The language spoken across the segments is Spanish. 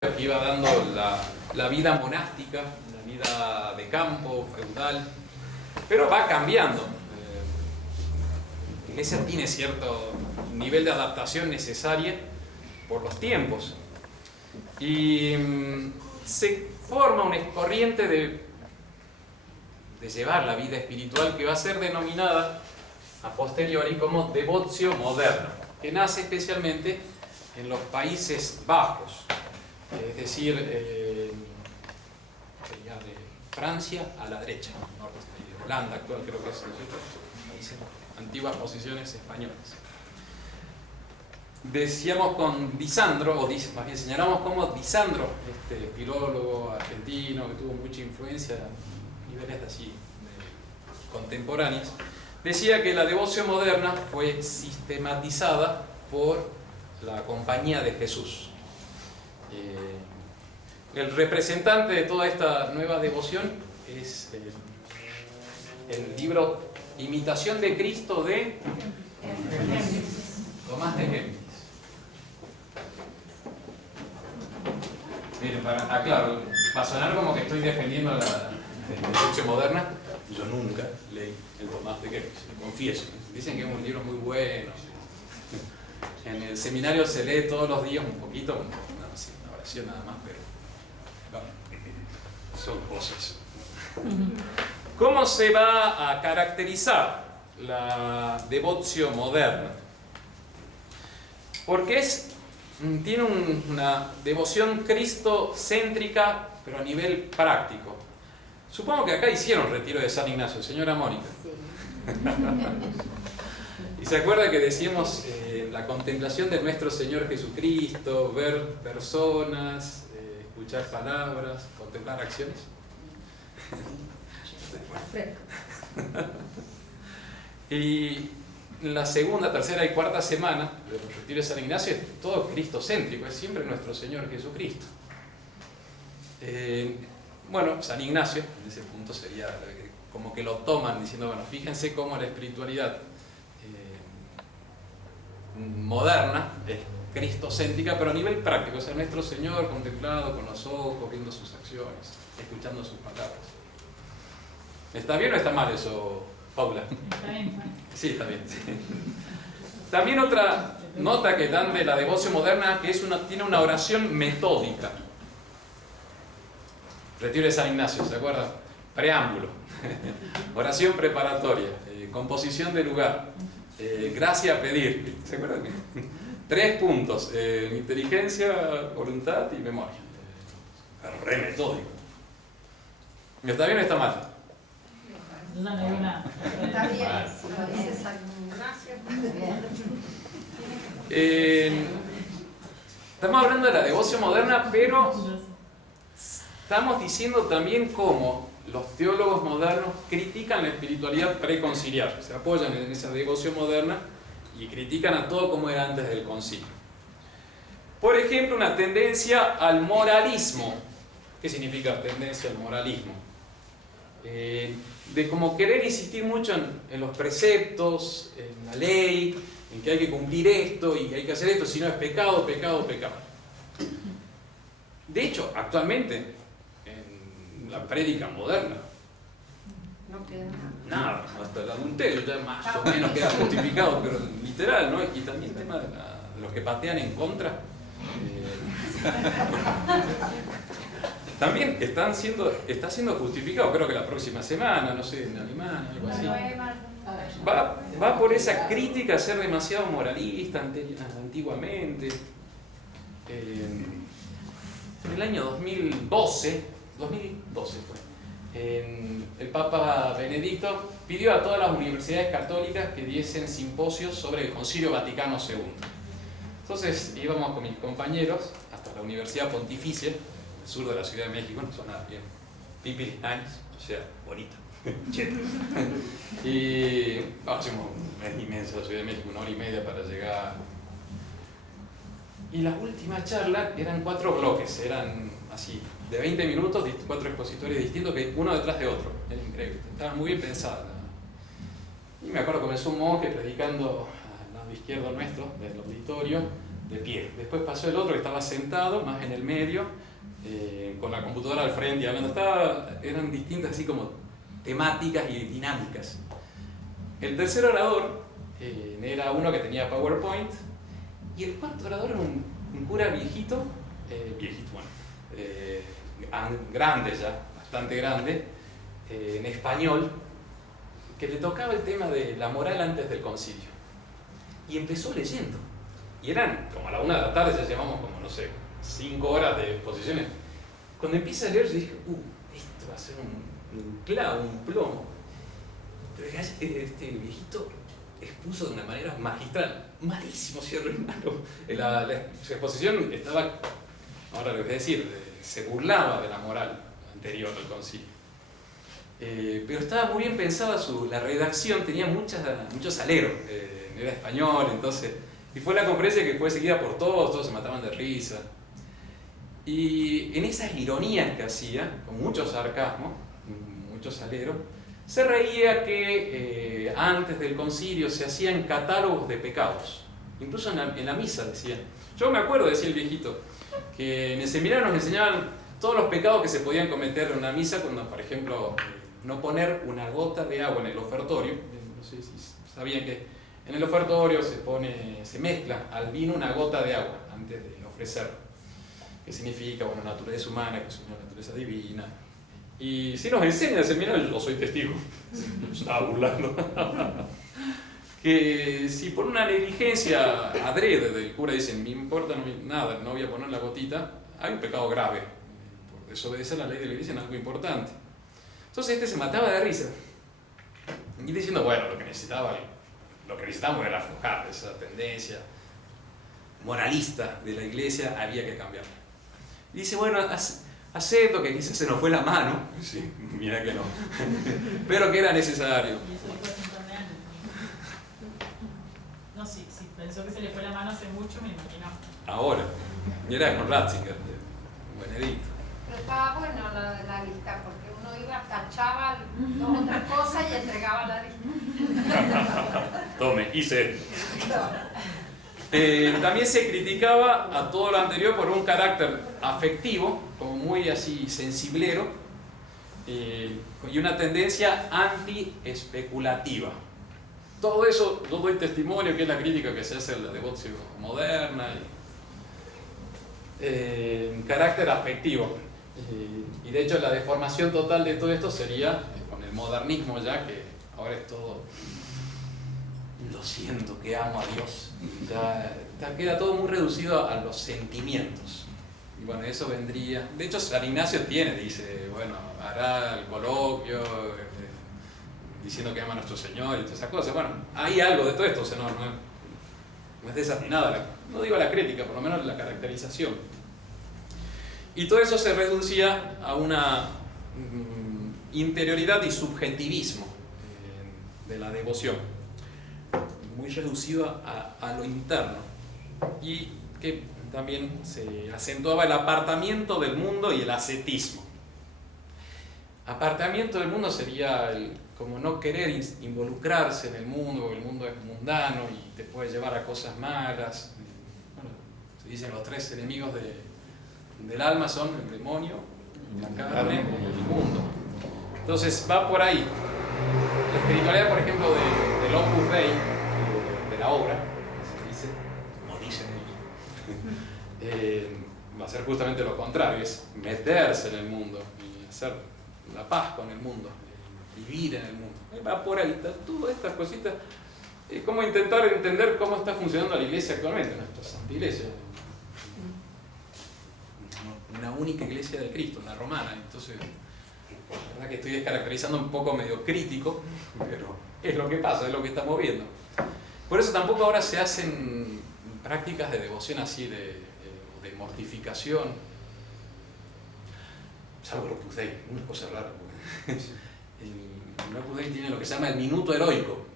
que iba dando la vida monástica, la vida de campo, feudal, pero va cambiando. La iglesia tiene cierto nivel de adaptación necesaria por los tiempos y se forma una corriente de llevar la vida espiritual que va a ser denominada a posteriori como devotio moderna, que nace especialmente en los Países Bajos, es decir, sería de Francia a la derecha, norte, de Holanda actual creo que es, antiguas posiciones españolas. Decíamos con Disandro, o más bien señalamos como Disandro, este filólogo argentino que tuvo mucha influencia a niveles así contemporáneos, decía que la devoción moderna fue sistematizada por la Compañía de Jesús. El representante de toda esta nueva devoción es el libro Imitación de Cristo de Tomás de Kempis. Miren, aclaro, va a sonar como que estoy defendiendo la devoción moderna. Yo nunca leí el Tomás de Kempis, lo confieso. Dicen que es un libro muy bueno. En el seminario se lee todos los días un poquito, una oración nada más, pero son cosas. ¿Cómo se va a caracterizar la devoción moderna? Porque tiene una devoción cristocéntrica, pero a nivel práctico. Supongo que acá hicieron retiro de San Ignacio, señora Mónica. Sí. Y se acuerda que decíamos la contemplación de nuestro Señor Jesucristo, ver personas, escuchar palabras, contemplar acciones. Y la segunda, tercera y cuarta semana del retiro de San Ignacio es todo cristocéntrico, es siempre nuestro Señor Jesucristo. Bueno, San Ignacio, en ese punto sería como que lo toman diciendo, bueno, fíjense cómo la espiritualidad moderna es cristocéntrica, pero a nivel práctico, o sea, nuestro Señor contemplado con los ojos, viendo sus acciones, escuchando sus palabras. ¿Está bien o está mal eso, Paula? Está bien. Sí, está bien. Sí. También otra nota que dan de la devoción moderna, que tiene una oración metódica. Retiro de San Ignacio, ¿se acuerdan? Preámbulo, oración preparatoria, composición de lugar, gracia a pedir, ¿se acuerdan? 3 puntos, inteligencia, voluntad y memoria. Re metódico. ¿Está bien o está mal? No le digo nada. Está bien, si lo dices San Ignacio, estamos hablando de la devoción moderna, pero estamos diciendo también cómo los teólogos modernos critican la espiritualidad preconciliar, se apoyan en esa devoción moderna y critican a todo como era antes del concilio. Por ejemplo, una tendencia al moralismo. ¿Qué significa tendencia al moralismo? De como querer insistir mucho en los preceptos, en la ley, en que hay que cumplir esto y que hay que hacer esto, si no es pecado, pecado, pecado. De hecho, actualmente, en la prédica moderna, no queda nada, hasta el adulterio ya más o menos queda justificado, pero literal, ¿no? Y también el tema de los que patean en contra. También está siendo justificado, creo que la próxima semana, no sé, en Alemania, algo así. Va por esa crítica a ser demasiado moralista antiguamente. En el año 2012 fue, el Papa Benedicto pidió a todas las universidades católicas que diesen simposios sobre el Concilio Vaticano II. Entonces íbamos con mis compañeros hasta la Universidad Pontificia, sur de la Ciudad de México, zona bien Pipi Lines, o sea, bonita, cheta. Y es inmensa la Ciudad de México, 1 hora y media para llegar. Y la última charla eran 4 bloques, eran así, de 20 minutos, 4 expositores distintos, que uno detrás de otro, era increíble, estaba muy bien pensada. Y me acuerdo que comenzó un monje predicando al lado izquierdo nuestro, del auditorio, de pie. Después pasó el otro que estaba sentado, más en el medio, con la computadora al frente y hablando. Eran distintas así como temáticas y dinámicas. El tercer orador era uno que tenía PowerPoint, y el cuarto orador era un cura viejito, grande ya, bastante grande, en español, que le tocaba el tema de la moral antes del concilio. Y empezó leyendo. Y eran como a la 1 de la tarde, ya llevamos como, no sé, 5 horas de exposiciones. Cuando empieza a leer, yo dije, esto va a ser un clavo, un plomo. Pero este viejito expuso de una manera magistral. Malísimo, cierro el mano. La exposición estaba, ahora lo que voy a decir, se burlaba de la moral anterior al concilio. Pero estaba muy bien pensada la redacción, tenía muchos aleros. Era español, entonces. Y fue la conferencia que fue seguida por todos se mataban de risa. Y en esas ironías que hacía, con mucho sarcasmo, muchos aleros, se reía que antes del concilio se hacían catálogos de pecados. Incluso en la misa decían. Yo me acuerdo, decía el viejito, que en el seminario nos enseñaban todos los pecados que se podían cometer en una misa, cuando, por ejemplo, no poner una gota de agua en el ofertorio. No sé si sabían que en el ofertorio se mezcla al vino una gota de agua antes de ofrecerlo, que significa, bueno, naturaleza humana, que es una naturaleza divina. Y si nos enseña el seminario, yo soy testigo, me estaba burlando, que si por una negligencia adrede del cura dicen, me importa nada, no voy a poner la gotita, hay un pecado grave, por desobedecer la ley de la iglesia en algo importante. Entonces este se mataba de risa, y diciendo, bueno, lo que necesitábamos era aflojar esa tendencia moralista de la iglesia, había que cambiarla. Y dice, bueno, acepto que quizás se nos fue la mano, sí, mira que no, pero que era necesario. Y eso fue hace un par de años. No, sí, pensó que se le fue la mano hace mucho, me imagino. Ahora, y era con Ratzinger, Benedicto. Pero estaba bueno la lista, porque uno iba, tachaba dos otras cosas y entregaba la lista. Tome, hice. También se criticaba a todo lo anterior por un carácter afectivo, como muy así sensiblero, y una tendencia anti-especulativa. Todo eso, yo doy testimonio que es la crítica que se hace a la devoción moderna, carácter afectivo. Y de hecho la deformación total de todo esto sería con el modernismo ya, que ahora es todo, lo siento, que amo a Dios. Ya queda todo muy reducido a los sentimientos. Y bueno, eso vendría. De hecho, San Ignacio dice, bueno, hará el coloquio diciendo que ama a nuestro Señor y todas esas cosas. Bueno, hay algo de todo esto, o sea, no es desatinada, no digo la crítica, por lo menos la caracterización. Y todo eso se reducía a una interioridad y subjetivismo de la devoción, muy reducido a lo interno, y que también se acentuaba el apartamiento del mundo y el ascetismo. Apartamiento del mundo sería como no querer involucrarse en el mundo, porque el mundo es mundano y te puede llevar a cosas malas. Bueno, se dicen los 3 enemigos del alma son el demonio, la carne y el mundo. Entonces va por ahí. La espiritualidad, por ejemplo, del Opus Dei, de la obra, se dice, no dicen ellos, va a ser justamente lo contrario, es meterse en el mundo y hacer la paz con el mundo, vivir en el mundo. Va por ahí, todas estas cositas. Es como intentar entender cómo está funcionando la iglesia actualmente, nuestra santa iglesia. Una única iglesia de Cristo, una romana. Entonces, la verdad que estoy descaracterizando un poco medio crítico, pero es lo que pasa, es lo que estamos viendo. Por eso tampoco ahora se hacen prácticas de devoción así, de mortificación. Salvo el Opus Dei, una cosa rara. El Opus Dei tiene lo que se llama el minuto heroico.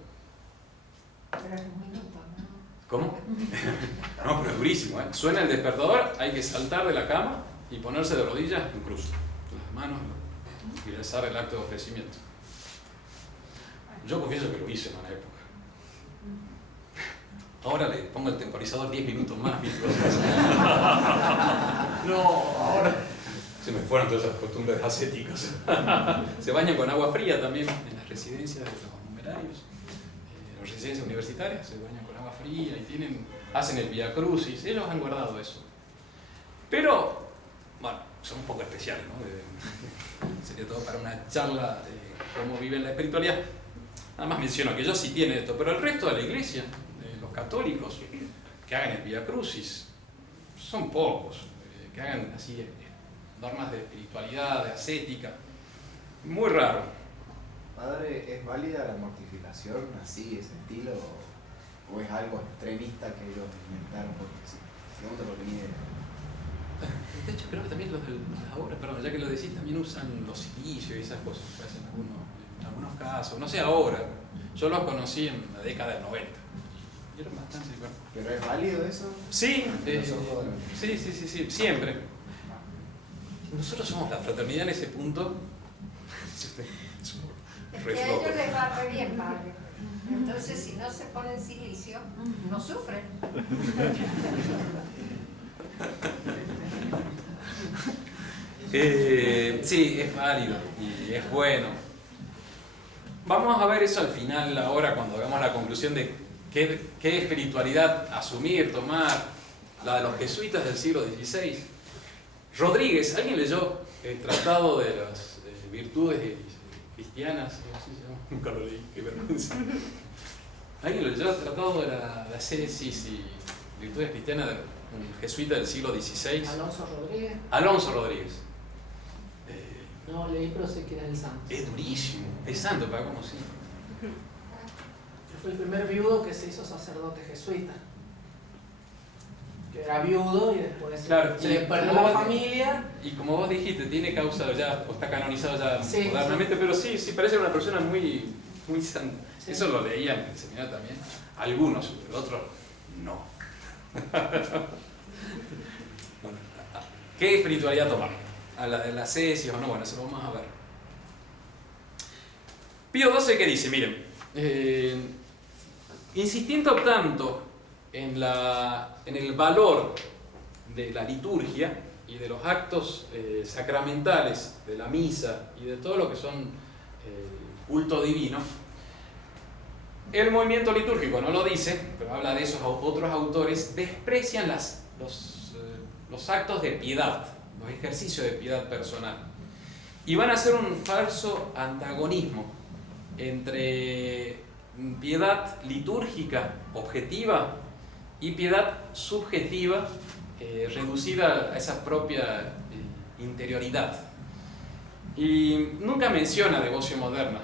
Pero es un minuto, ¿no? ¿Cómo? No, pero es durísimo, ¿eh? Suena el despertador, hay que saltar de la cama y ponerse de rodillas en cruz, las manos, y rezar el acto de ofrecimiento. Yo confieso que lo hice en una época. Ahora le pongo el temporizador 10 minutos más. No, ahora se me fueron todas esas costumbres ascéticas. Se bañan con agua fría también en las residencias de los numerarios. En las residencias universitarias se bañan con agua fría y hacen el Via Crucis. Ellos han guardado eso. Pero, bueno, son un poco especiales, ¿no? Sería todo para una charla de cómo viven la espiritualidad. Nada más menciono que ellos sí tienen esto, pero el resto de la iglesia, los católicos, que hagan el Via Crucis, son pocos. Que hagan así normas de espiritualidad, de ascética. Muy raro. Padre, ¿es válida la mortificación así, ese estilo? ¿O es algo extremista que ellos inventaron? Porque sí, según te lo venía. De hecho, creo que también los de ahora, perdón, ya que lo decís, también usan los silicios y esas cosas, parece, en algunos casos. No sé ahora, yo los conocí en la década del 90. Y eran bastante, bueno. ¿Pero es válido eso? Sí, sí, siempre. Nosotros somos la fraternidad en ese punto. Es que a ellos les va re bien, padre. Entonces, si no se ponen silicio, no sufren. Sí, es válido y es bueno. Vamos a ver eso al final, ahora, cuando hagamos la conclusión de qué espiritualidad asumir, tomar, la de los jesuitas del siglo XVI. Rodríguez, ¿alguien leyó el Tratado de las Virtudes Cristianas? Nunca lo leí, qué vergüenza. ¿Alguien lo leyó el Tratado de la Ascesis y Virtudes Cristianas de un jesuita del siglo XVI? Alonso Rodríguez. Alonso Rodríguez. No leí, pero sé que era el santo. Es durísimo, es santo, para cómo sí. Fue el primer viudo que se hizo sacerdote jesuita. Que era viudo y después claro, se le perdió la familia. Y como vos dijiste, tiene causa ya, o está canonizado ya sí, modernamente, sí. Pero sí parece una persona muy santa. Sí. Eso lo leían en el seminario también. Algunos, pero otros no. Bueno, ¿qué espiritualidad tomar? ¿A la de la ascesis o no? Bueno, eso lo vamos a ver. Pío XII que dice, miren, insistiendo tanto en el valor de la liturgia y de los actos sacramentales de la misa y de todo lo que son culto divino, el movimiento litúrgico no lo dice, pero habla de esos otros autores, desprecian los actos de piedad, los ejercicios de piedad personal, y van a hacer un falso antagonismo entre piedad litúrgica objetiva y piedad subjetiva reducida a esa propia interioridad. Y nunca menciona devoción moderna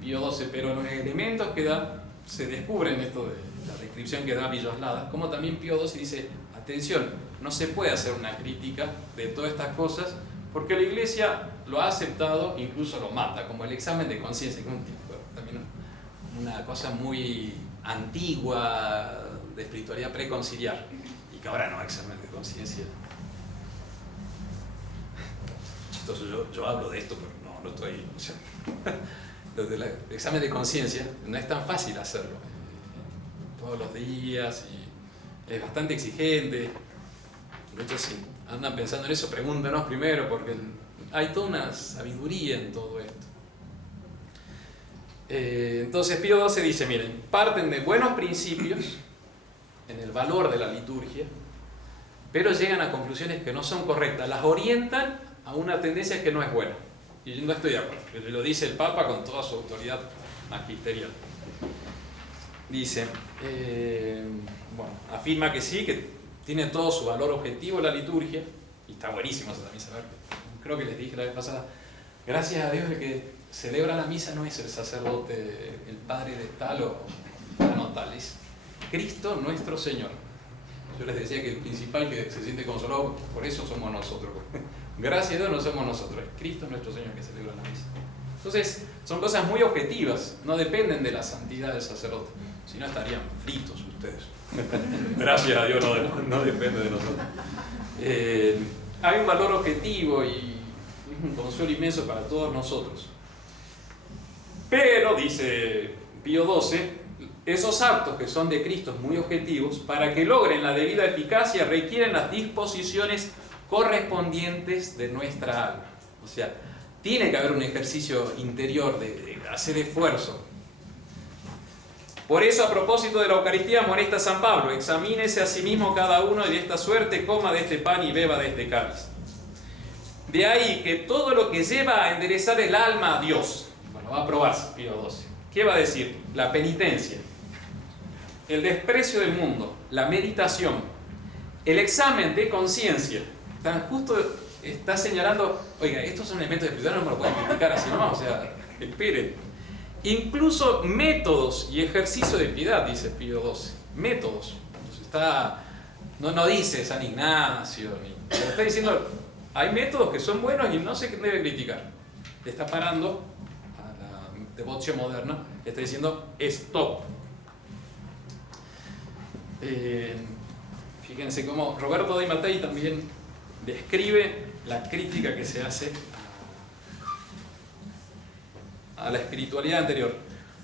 Pío XII, pero los elementos que da se descubren esto de la descripción que da Villoslada, como también Pío XII dice, atención, no se puede hacer una crítica de todas estas cosas porque la Iglesia lo ha aceptado, incluso lo mata, como el examen de conciencia, que es también una cosa muy antigua de espiritualidad preconciliar, y que ahora no hay examen de conciencia. Chistoso, yo hablo de esto, pero no estoy... O sea, lo del examen de conciencia no es tan fácil hacerlo todos los días y es bastante exigente. De hecho, si andan pensando en eso, pregúntanos primero, porque hay toda una sabiduría en todo esto. Entonces Pío XII dice, miren, parten de buenos principios en el valor de la liturgia, pero llegan a conclusiones que no son correctas, las orientan a una tendencia que no es buena. Y yo no estoy de acuerdo, lo dice el Papa con toda su autoridad magisterial. Dice, bueno, afirma que sí, que tiene todo su valor objetivo la liturgia, y está buenísimo eso también saber. Creo que les dije la vez pasada, gracias a Dios el que celebra la misa no es el sacerdote, el padre de tal o no tal, es Cristo nuestro Señor. Yo les decía que el principal que se siente consolado, por eso somos nosotros. Gracias a Dios no somos nosotros, es Cristo nuestro Señor que celebra la misa. Entonces, son cosas muy objetivas, no dependen de la santidad del sacerdote, si no estarían fritos ustedes. Gracias a Dios no depende de nosotros. Hay un valor objetivo y un consuelo inmenso para todos nosotros. Pero, dice Pío XII, Esos actos que son de Cristo muy objetivos, para que logren la debida eficacia, requieren las disposiciones correspondientes de nuestra alma. O sea, tiene que haber un ejercicio interior de hacer esfuerzo. Por eso, a propósito de la Eucaristía, amonesta San Pablo: examínese a sí mismo cada uno y de esta suerte coma de este pan y beba de este cáliz. De ahí que todo lo que lleva a enderezar el alma a Dios, bueno, va a probarse Pío XII. ¿Qué va a decir? La penitencia, el desprecio del mundo, la meditación, el examen de conciencia. Tan justo está señalando, oiga, estos son elementos espirituales, no me lo pueden criticar así nomás, o sea, esperen. Incluso métodos y ejercicio de piedad, dice Pío XII. Métodos. No dice San Ignacio, pero está diciendo, hay métodos que son buenos y no se debe criticar. Le está parando a la devoción moderna, le está diciendo stop. Fíjense cómo Roberto de Mattei también describe la crítica que se hace a la espiritualidad anterior.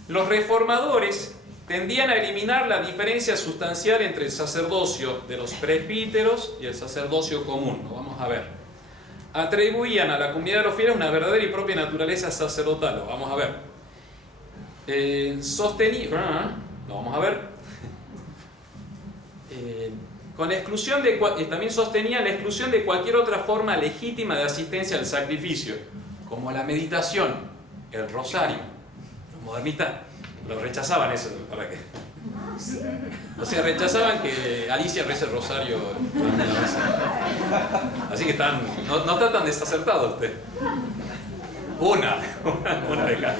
Los reformadores tendían a eliminar la diferencia sustancial entre el sacerdocio de los presbíteros y el sacerdocio común. Lo vamos a ver. Atribuían a la comunidad de los fieles una verdadera y propia naturaleza sacerdotal. Lo vamos a ver. Lo vamos a ver. Con la exclusión de, también sostenían la exclusión de cualquier otra forma legítima de asistencia al sacrificio, como la meditación, el rosario. Los modernistas lo rechazaban eso, ¿para qué? O sea, rechazaban que Alicia rece el rosario. Así que no está tan desacertado usted. Una de cada.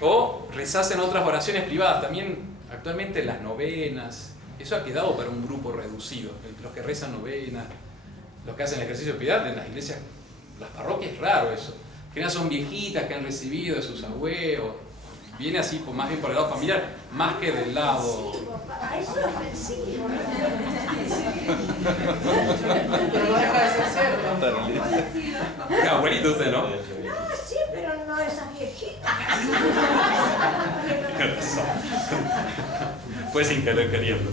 O rezarse en otras oraciones privadas. También actualmente las novenas. Eso ha quedado para un grupo reducido. Los que rezan novenas, los que hacen ejercicio de piedad en las iglesias, las parroquias, es raro eso. Que son viejitas que han recibido de sus abuelos. Viene así, más bien por el lado familiar, más que del lado. Eso es ofensivo. Pero no deja de ser cierto. Abuelito usted, ¿no? No, sí, pero no esas viejitas. Pues sin querer queriendo.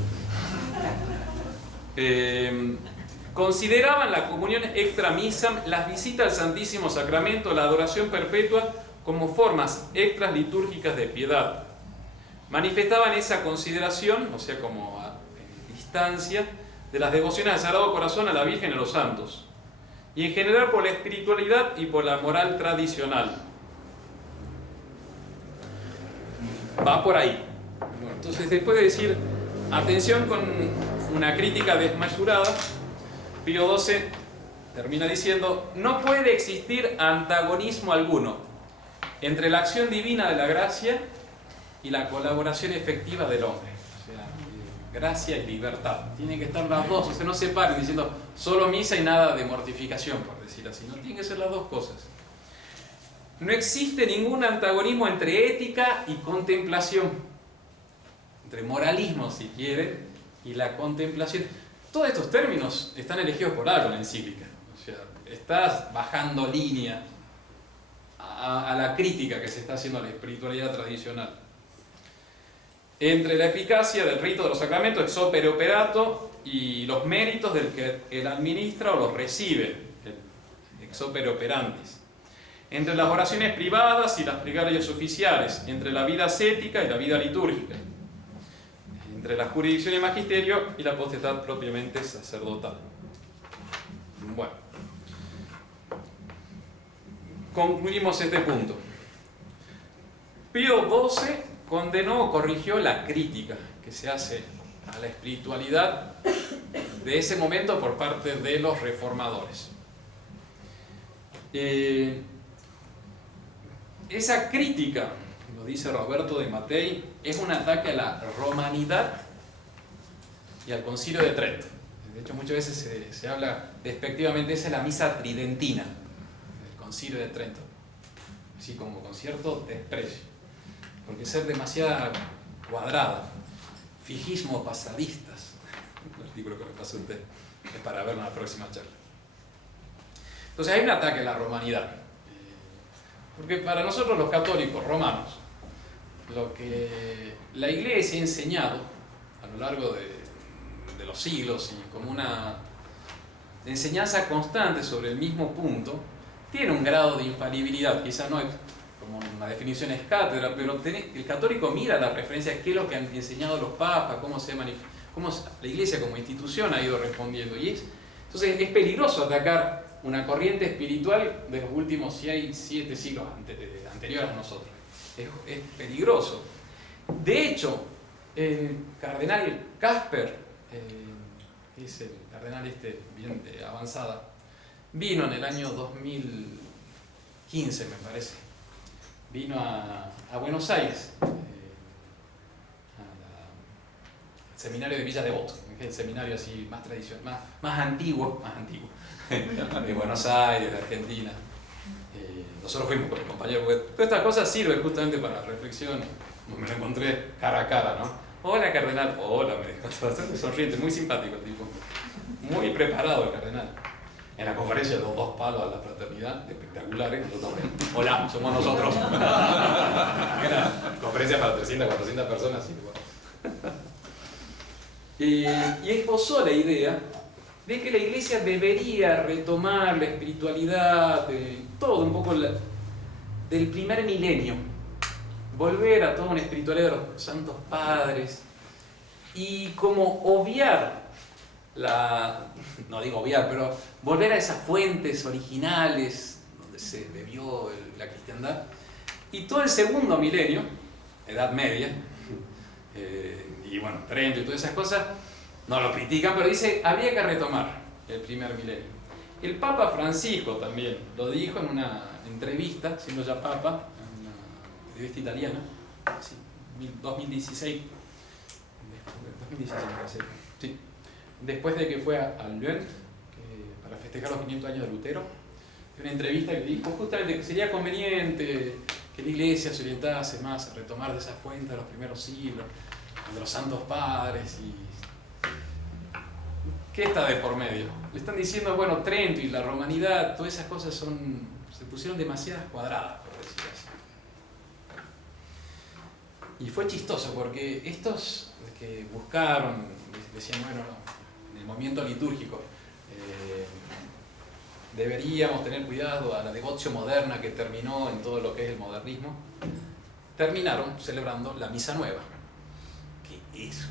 Consideraban la comunión extra misam, las visitas al Santísimo Sacramento, la adoración perpetua como formas extras litúrgicas de piedad. Manifestaban esa consideración, o sea, como a distancia, de las devociones al Sagrado Corazón, a la Virgen y a los santos, y en general por la espiritualidad y por la moral tradicional. Va por ahí. Bueno, entonces, después de decir, atención con una crítica desmesurada, Pío XII termina diciendo: no puede existir antagonismo alguno entre la acción divina de la gracia y la colaboración efectiva del hombre. O sea, gracia y libertad. Tienen que estar las dos, o sea, no se paren diciendo solo misa y nada de mortificación, por decir así. No, tienen que ser las dos cosas. No existe ningún antagonismo entre ética y contemplación, entre moralismo, si quiere, y la contemplación. Todos estos términos están elegidos por algo en la encíclica. O sea, estás bajando línea a la crítica que se está haciendo a la espiritualidad tradicional. Entre la eficacia del rito de los sacramentos, ex opere operato, y los méritos del que él administra o los recibe, el ex opere operantis. Entre las oraciones privadas y las plegarias oficiales, entre la vida ascética y la vida litúrgica, entre la jurisdicción y el magisterio y la potestad propiamente sacerdotal. Bueno, concluimos este punto. Pío XII condenó o corrigió la crítica que se hace a la espiritualidad de ese momento por parte de los reformadores. Esa crítica, lo dice Roberto de Mattei, es un ataque a la romanidad y al Concilio de Trento. De hecho, muchas veces se habla despectivamente, esa es la misa tridentina del Concilio de Trento, así como con cierto desprecio, porque ser demasiado cuadrada, fijismo pasadistas, un artículo que me pasó a usted, es para ver en la próxima charla. Entonces hay un ataque a la romanidad, porque para nosotros los católicos romanos, lo que la Iglesia ha enseñado a lo largo de los siglos y como una enseñanza constante sobre el mismo punto, tiene un grado de infalibilidad, quizás no es como una definición es cátedra, pero el católico mira la referencia, qué es lo que han enseñado los papas, cómo la Iglesia como institución ha ido respondiendo. Entonces es peligroso atacar una corriente espiritual de los últimos 7 siglos anteriores a nosotros. Es peligroso. De hecho, el cardenal Casper, que es el cardenal bien de avanzada, vino en el año 2015, me parece. Vino a Buenos Aires, al seminario de Villa Devoto, que es el seminario así más tradicional, más antiguo de Buenos Aires, de Argentina. Nosotros fuimos con el compañero, porque todas estas cosas sirven justamente para la reflexión. Me lo encontré cara a cara, ¿no? Hola, cardenal. Hola, me dijo, bastante sonriente, muy simpático el tipo. Muy preparado el cardenal. En la conferencia de los 2 palos a la fraternidad, espectaculares. Hola, somos nosotros. Era conferencia para 300, 400 personas. Así, y esbozó la idea de que la Iglesia debería retomar la espiritualidad, todo un poco del primer milenio, volver a toda una espiritualidad de los santos padres y como obviar no digo obviar, pero volver a esas fuentes originales donde se bebió la cristiandad, y todo el segundo milenio, Edad Media, y bueno, Trento y todas esas cosas, no lo critican, pero dice, habría que retomar el primer milenio. El Papa Francisco también lo dijo en una entrevista, siendo ya Papa, en una revista italiana, sí, 2016, me parece, sí, después de que fue a Lyon, para festejar los 500 años de Lutero, una entrevista que dijo justamente que sería conveniente que la Iglesia se orientase más a retomar de esa fuente de los primeros siglos, de los santos padres. Y ¿qué está de por medio? Le están diciendo, bueno, Trento y la romanidad, todas esas cosas se pusieron demasiadas cuadradas, por decir así. Y fue chistoso porque estos que buscaron, decían, bueno, en el movimiento litúrgico, deberíamos tener cuidado a la devoción moderna que terminó en todo lo que es el modernismo, terminaron celebrando la misa nueva. ¿Qué es?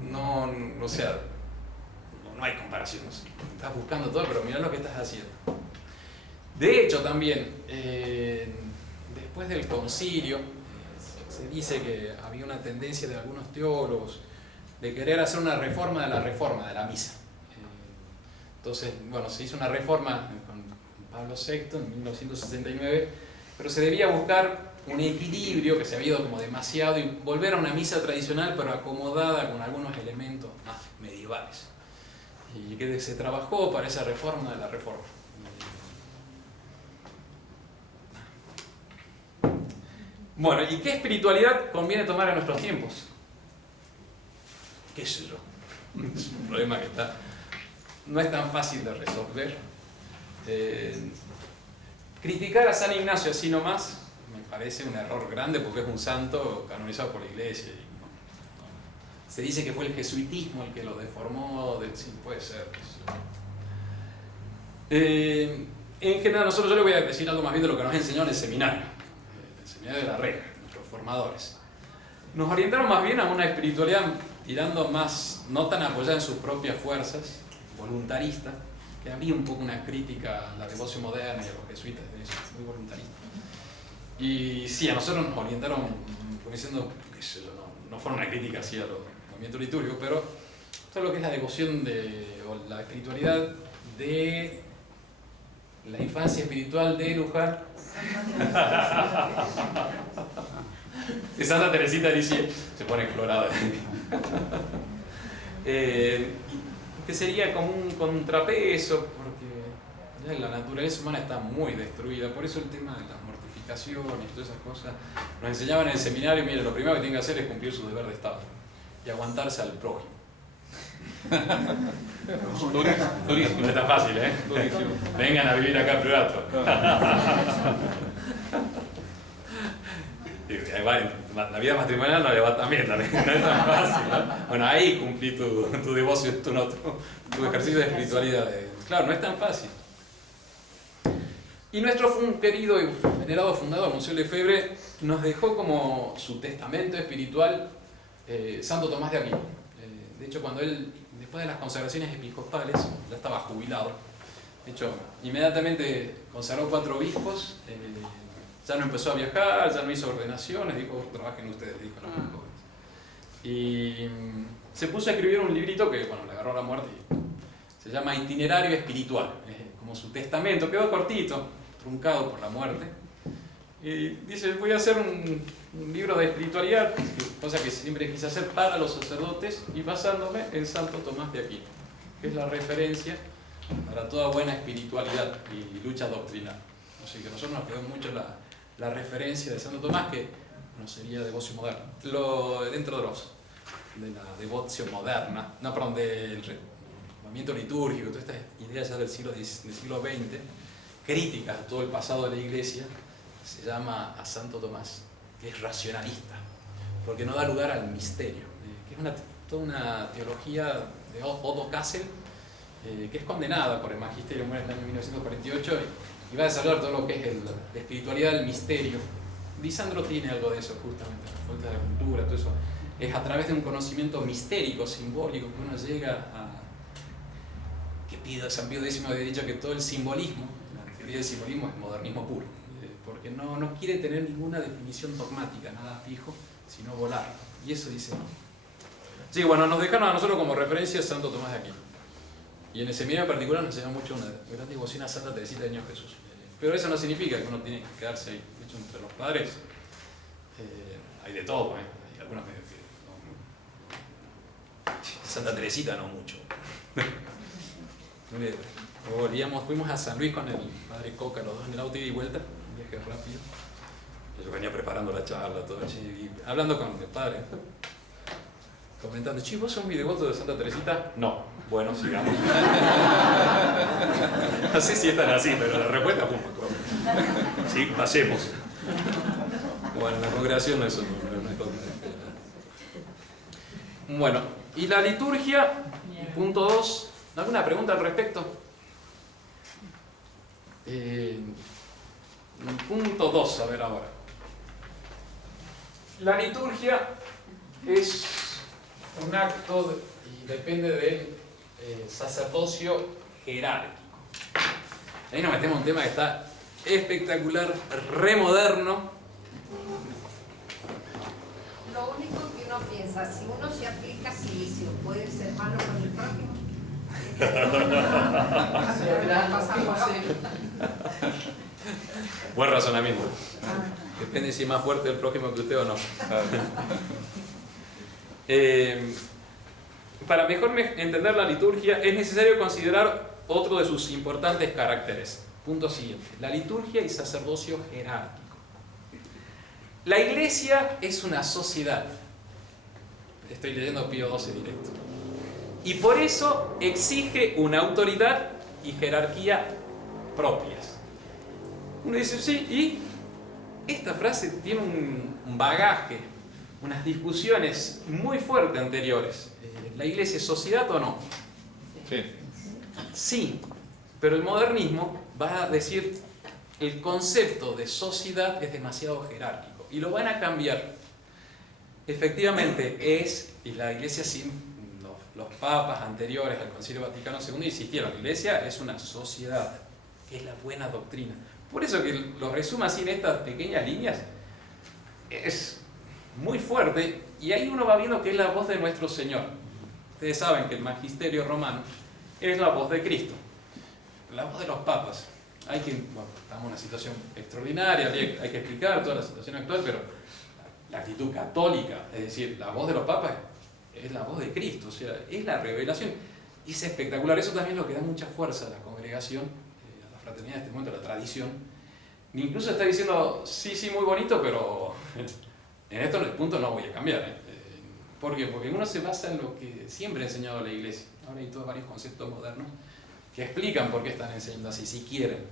No, o sea, no hay comparación. Estás buscando todo, pero mirá lo que estás haciendo. De hecho, también, después del concilio, se dice que había una tendencia de algunos teólogos de querer hacer una reforma de la misa. Entonces, bueno, se hizo una reforma con Pablo VI en 1969, pero se debía buscar un equilibrio que se había ido como demasiado y volver a una misa tradicional pero acomodada con algunos elementos más medievales. Y que se trabajó para esa reforma de la reforma. Bueno, ¿y qué espiritualidad conviene tomar en nuestros tiempos? ¿Qué sé yo? Es un problema que no es tan fácil de resolver. Criticar a San Ignacio así nomás me parece un error grande porque es un santo canonizado por la Iglesia. Se dice que fue el jesuitismo el que lo deformó, sí, puede ser. En general, yo le voy a decir algo más bien de lo que nos enseñó en el seminario de la Reja, nuestros formadores. Nos orientaron más bien a una espiritualidad tirando más, no tan apoyada en sus propias fuerzas, voluntarista, que había un poco una crítica a la devoción moderna y a los jesuitas de eso, muy voluntarista. Y sí, a nosotros nos orientaron como diciendo, qué sé yo, no fue una crítica así a los movimientos litúrgicos, pero todo lo que es la devoción o la espiritualidad de la infancia espiritual de Luján, de Santa Teresita de Lisieux, se pone colorada. Que sería como un contrapeso, porque ya la naturaleza humana está muy destruida, por eso el tema de las mortificaciones y todas esas cosas nos enseñaban en el seminario. Mire, lo primero que tiene que hacer es cumplir su deber de Estado y aguantarse al prójimo. Durísimo. No está fácil, ¿eh? Durísimo. Vengan a vivir acá a Priorato. La vida matrimonial no le va tan bien, no es tan fácil, ¿no? Bueno, ahí cumplí tu devocio, tu ejercicio de espiritualidad. Claro, no es tan fácil. Y nuestro querido y venerado fundador, Monsieur Lefebvre, nos dejó como su testamento espiritual Santo Tomás de Aquino. De hecho, cuando él, después de las consagraciones episcopales, ya estaba jubilado. De hecho, inmediatamente consagró 4 obispos, ya no empezó a viajar, ya no hizo ordenaciones, dijo, trabajen ustedes, dijo los más jóvenes. Y se puso a escribir un librito que, bueno, le agarró la muerte y se llama Itinerario Espiritual, como su testamento, quedó cortito, truncado por la muerte. Y dice, voy a hacer un libro de espiritualidad, cosa que siempre quise hacer para los sacerdotes, y basándome en Santo Tomás de Aquino, que es la referencia para toda buena espiritualidad y lucha doctrinal. Así que a nosotros nos quedó mucho la referencia de Santo Tomás, que no sería devocio moderno. Dentro de la devoción moderna, no, perdón, del movimiento litúrgico, todas estas ideas ya del siglo XX, críticas a todo el pasado de la Iglesia, se llama a Santo Tomás, que es racionalista, porque no da lugar al misterio, que es toda una teología de Odo Kassel, que es condenada por el magisterio, muere en el año 1948, y va a desarrollar todo lo que es la espiritualidad del misterio. Lisandro tiene algo de eso, justamente, la falta de cultura, todo eso. Es a través de un conocimiento mistérico, simbólico, que uno llega a... que San Pío X había dicho que todo el simbolismo, la teoría del simbolismo es modernismo puro, porque no quiere tener ninguna definición dogmática, nada fijo, sino volar. Y eso dice no. Sí, bueno, nos dejaron a nosotros como referencia Santo Tomás de Aquino. Y en el seminario en particular nos enseña mucho una gran devoción a Santa Teresita del Niño Jesús. Pero eso no significa que uno tiene que quedarse ahí. De hecho, entre los padres hay de todo, hay algunos que Santa Teresita no mucho. Fuimos a San Luis con el padre Coca, los dos en el auto ida y vuelta, un viaje rápido. Yo venía preparando la charla, todo, y hablando con el padre, comentando, che, ¿vos sos muy devoto de Santa Teresita? No. Bueno, sigamos. No sé si están así, pero la respuesta fue un poco. Sí, pasemos. Bueno, la congregación no es eso. Bueno, y la liturgia, punto 2. ¿Alguna pregunta al respecto? Punto 2, a ver ahora. La liturgia es un acto y depende del sacerdocio jerárquico. Ahí nos metemos en un tema que está espectacular, remoderno. Lo único que uno piensa, si uno se aplica silicio, ¿puede ser malo con el prójimo? Buen razonamiento. Depende si es más fuerte el prójimo que usted o no. Para mejor entender la liturgia es necesario considerar otro de sus importantes caracteres. Punto siguiente. La liturgia y sacerdocio jerárquico. La Iglesia es una sociedad. Estoy leyendo Pío XII directo. Y por eso exige una autoridad y jerarquía propias. Uno dice, sí, y esta frase tiene un bagaje, unas discusiones muy fuertes anteriores. ¿La Iglesia es sociedad o no? Sí. Sí, pero el modernismo va a decir el concepto de sociedad es demasiado jerárquico y lo van a cambiar. Efectivamente y la Iglesia los papas anteriores al Concilio Vaticano II insistieron, la Iglesia es una sociedad, es la buena doctrina. Por eso que lo resumo así en estas pequeñas líneas, es muy fuerte y ahí uno va viendo que es la voz de nuestro Señor. Ustedes saben que el magisterio romano es la voz de Cristo, la voz de los papas. Estamos en una situación extraordinaria, hay que explicar toda la situación actual, pero la actitud católica, es decir, la voz de los papas es la voz de Cristo, o sea, es la revelación. Y es espectacular, eso también es lo que da mucha fuerza a la congregación, a la fraternidad en este momento, a la tradición. Incluso está diciendo, sí, muy bonito, pero en estos puntos no voy a cambiar. ¿Por qué? Porque uno se basa en lo que siempre ha enseñado la Iglesia. Ahora hay todos varios conceptos modernos que explican por qué están enseñando así. Si quieren,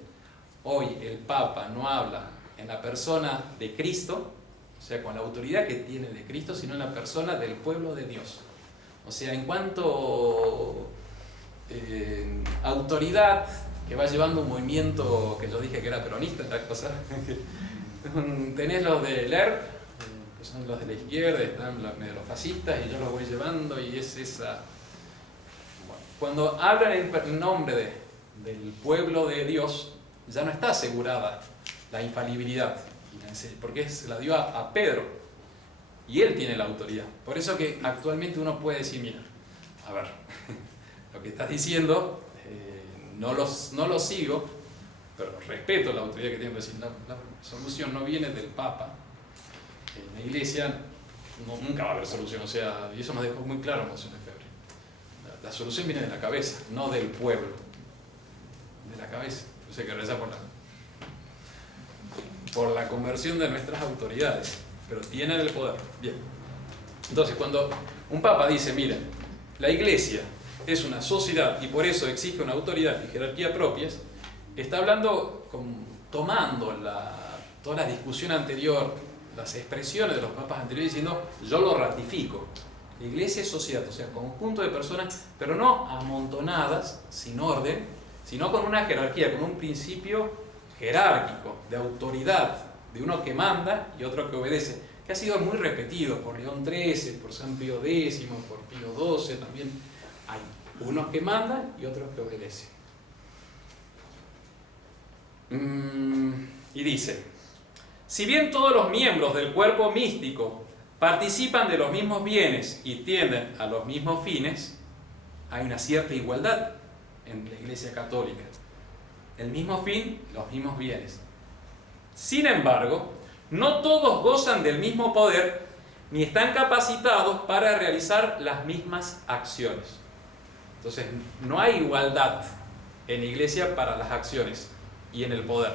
hoy el Papa no habla en la persona de Cristo, o o sea, con la autoridad que tiene de Cristo, sino en la persona del pueblo de Dios. O sea, en cuanto autoridad que va llevando un movimiento que yo dije que era peronista, esta cosa, tenés los del ERP, que son los de la izquierda, están los fascistas, y yo los voy llevando, y es esa... Bueno, cuando hablan en nombre del pueblo de Dios, ya no está asegurada la infalibilidad, porque se la dio a Pedro, y él tiene la autoridad. Por eso que actualmente uno puede decir, mira, a ver, lo que estás diciendo, no lo sigo, pero respeto la autoridad que tiene. Decir, la solución no viene del Papa. En la Iglesia nunca va a haber solución, o sea, y eso nos dejó muy claro Monseñor Lefebvre. La solución viene de la cabeza, no del pueblo, de la cabeza. O sea, que reza por la conversión de nuestras autoridades, pero tienen el poder. Bien. Entonces, cuando un Papa dice, mira, la Iglesia es una sociedad y por eso exige una autoridad y jerarquía propias, está hablando, tomando toda la discusión anterior, las expresiones de los papas anteriores, diciendo, yo lo ratifico. La Iglesia es sociedad, o sea, conjunto de personas, pero no amontonadas, sin orden, sino con una jerarquía, con un principio jerárquico, de autoridad, de uno que manda y otro que obedece, que ha sido muy repetido por León XIII, por San Pío X, por Pío XII, también hay unos que mandan y otros que obedecen. Y dice, si bien todos los miembros del cuerpo místico participan de los mismos bienes y tienden a los mismos fines, hay una cierta igualdad en la Iglesia Católica. El mismo fin, los mismos bienes. Sin embargo, no todos gozan del mismo poder ni están capacitados para realizar las mismas acciones. Entonces, no hay igualdad en la Iglesia para las acciones y en el poder.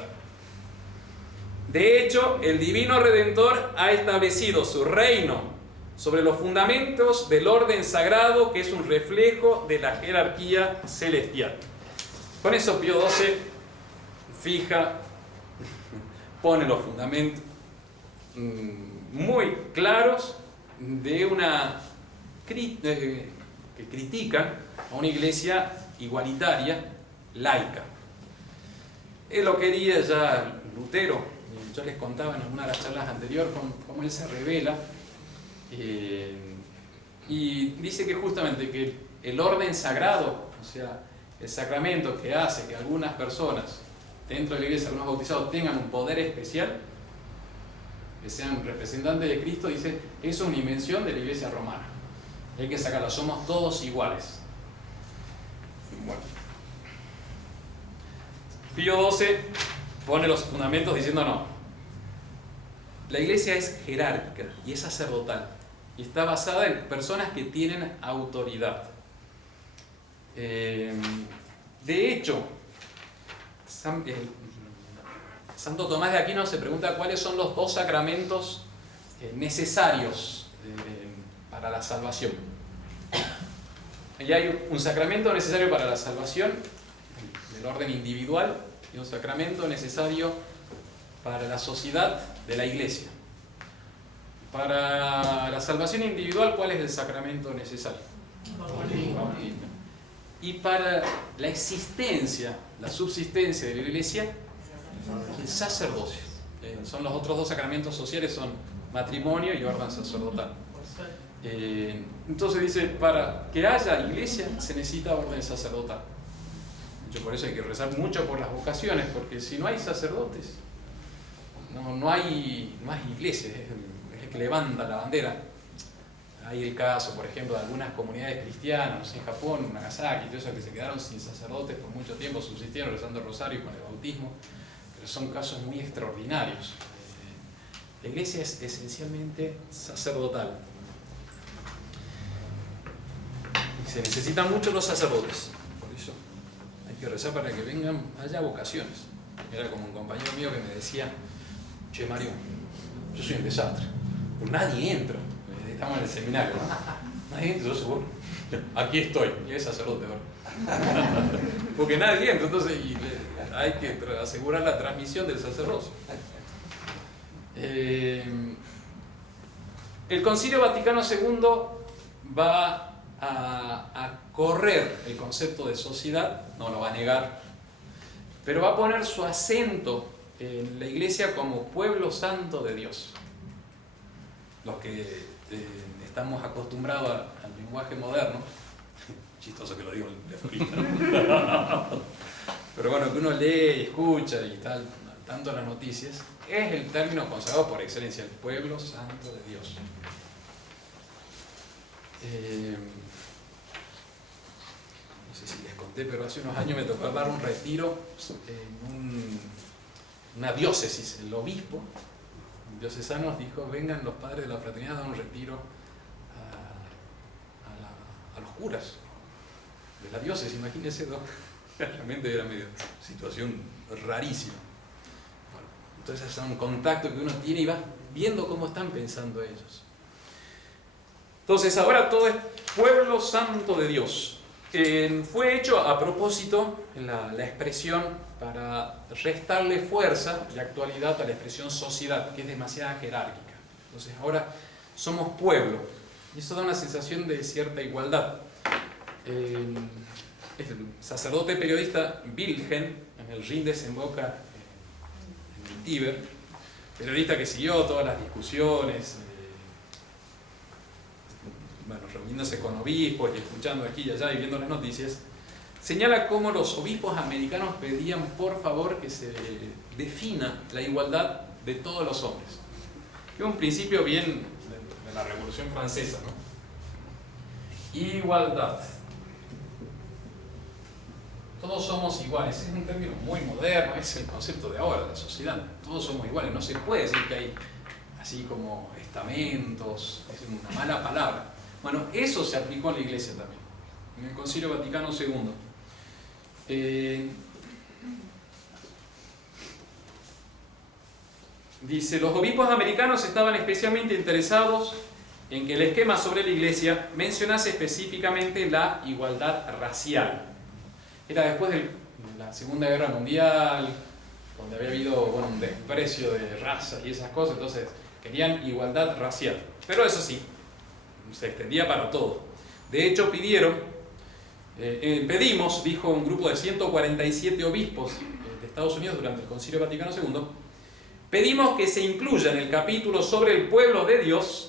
De hecho, el Divino Redentor ha establecido su reino sobre los fundamentos del orden sagrado, que es un reflejo de la jerarquía celestial. Con eso Pío XII pone los fundamentos muy claros de una que critican a una iglesia igualitaria, laica. Él lo quería ya Lutero. Yo les contaba en alguna de las charlas anteriores cómo él se revela y dice que justamente que el orden sagrado, o sea, el sacramento que hace que algunas personas dentro de la iglesia, algunos bautizados, tengan un poder especial, que sean representantes de Cristo, dice, eso es una invención de la iglesia romana. Hay que sacarla, somos todos iguales. Bueno. Pío XII pone los fundamentos diciendo no. La iglesia es jerárquica y es sacerdotal y está basada en personas que tienen autoridad. De hecho, Santo Tomás de Aquino se pregunta cuáles son los dos sacramentos necesarios para la salvación. Y hay un sacramento necesario para la salvación del orden individual y un sacramento necesario para la sociedad de la iglesia. Para la salvación individual, ¿cuál es el sacramento necesario? Bautismo. Y para la existencia, la subsistencia de la iglesia, el sacerdocio. Son los otros dos sacramentos sociales, son matrimonio y orden sacerdotal. Entonces dice, para que haya iglesia se necesita orden sacerdotal. Por eso hay que rezar mucho por las vocaciones, porque si no hay sacerdotes, no hay iglesia, es el que levanta la bandera. Hay el caso, por ejemplo, de algunas comunidades cristianas en Japón, Nagasaki, y todo eso, que se quedaron sin sacerdotes por mucho tiempo, subsistieron rezando el rosario con el bautismo, pero son casos muy extraordinarios. La iglesia es esencialmente sacerdotal. Y se necesitan mucho los sacerdotes, por eso hay que rezar para que haya vocaciones. Era como un compañero mío que me decía, che Mario, yo soy un desastre, pues nadie entra. Estamos en el seminario, ¿no? Nadie entra, yo seguro. Aquí estoy, y es sacerdote ahora. Porque nadie entra, entonces hay que asegurar la transmisión del sacerdocio. el Concilio Vaticano II va a correr el concepto de sociedad, no lo va a negar, pero va a poner su acento en la Iglesia como pueblo santo de Dios. Los que estamos acostumbrados al lenguaje moderno, chistoso que lo digo de ahorita, pero bueno, que uno lee y escucha y tal, tanto las noticias, es el término consagrado por excelencia, el pueblo santo de Dios. No sé si les conté, pero hace unos años me tocó dar un retiro en una diócesis. El obispo diocesano nos dijo: vengan los padres de la fraternidad a dar un retiro a los curas de la diócesis. Imagínense, realmente era medio situación rarísima. Bueno, entonces es un contacto que uno tiene y va viendo cómo están pensando ellos. Entonces ahora todo es pueblo santo de Dios. Fue hecho a propósito la expresión para restarle fuerza y actualidad a la expresión sociedad, que es demasiado jerárquica. Entonces ahora somos pueblo, y eso da una sensación de cierta igualdad. El sacerdote periodista Wilhelm, en el Rin desemboca en el Tíber, periodista que siguió todas las discusiones, reuniéndose con obispos y escuchando aquí y allá y viendo las noticias, señala cómo los obispos americanos pedían por favor que se defina la igualdad de todos los hombres. Es un principio bien de la Revolución Francesa, ¿no? Igualdad. Todos somos iguales. Es un término muy moderno, es el concepto de ahora de la sociedad. Todos somos iguales. No se puede decir que hay así como estamentos, es una mala palabra. Bueno, eso se aplicó en la Iglesia también, en el Concilio Vaticano II. Dice: los obispos americanos estaban especialmente interesados en que el esquema sobre la Iglesia mencionase específicamente la igualdad racial. Era después de la Segunda Guerra Mundial, donde había habido un desprecio de raza y esas cosas, entonces querían igualdad racial. Pero eso sí, se extendía para todo. De hecho, pedimos, dijo un grupo de 147 obispos de Estados Unidos durante el Concilio Vaticano II, pedimos que se incluya en el capítulo sobre el pueblo de Dios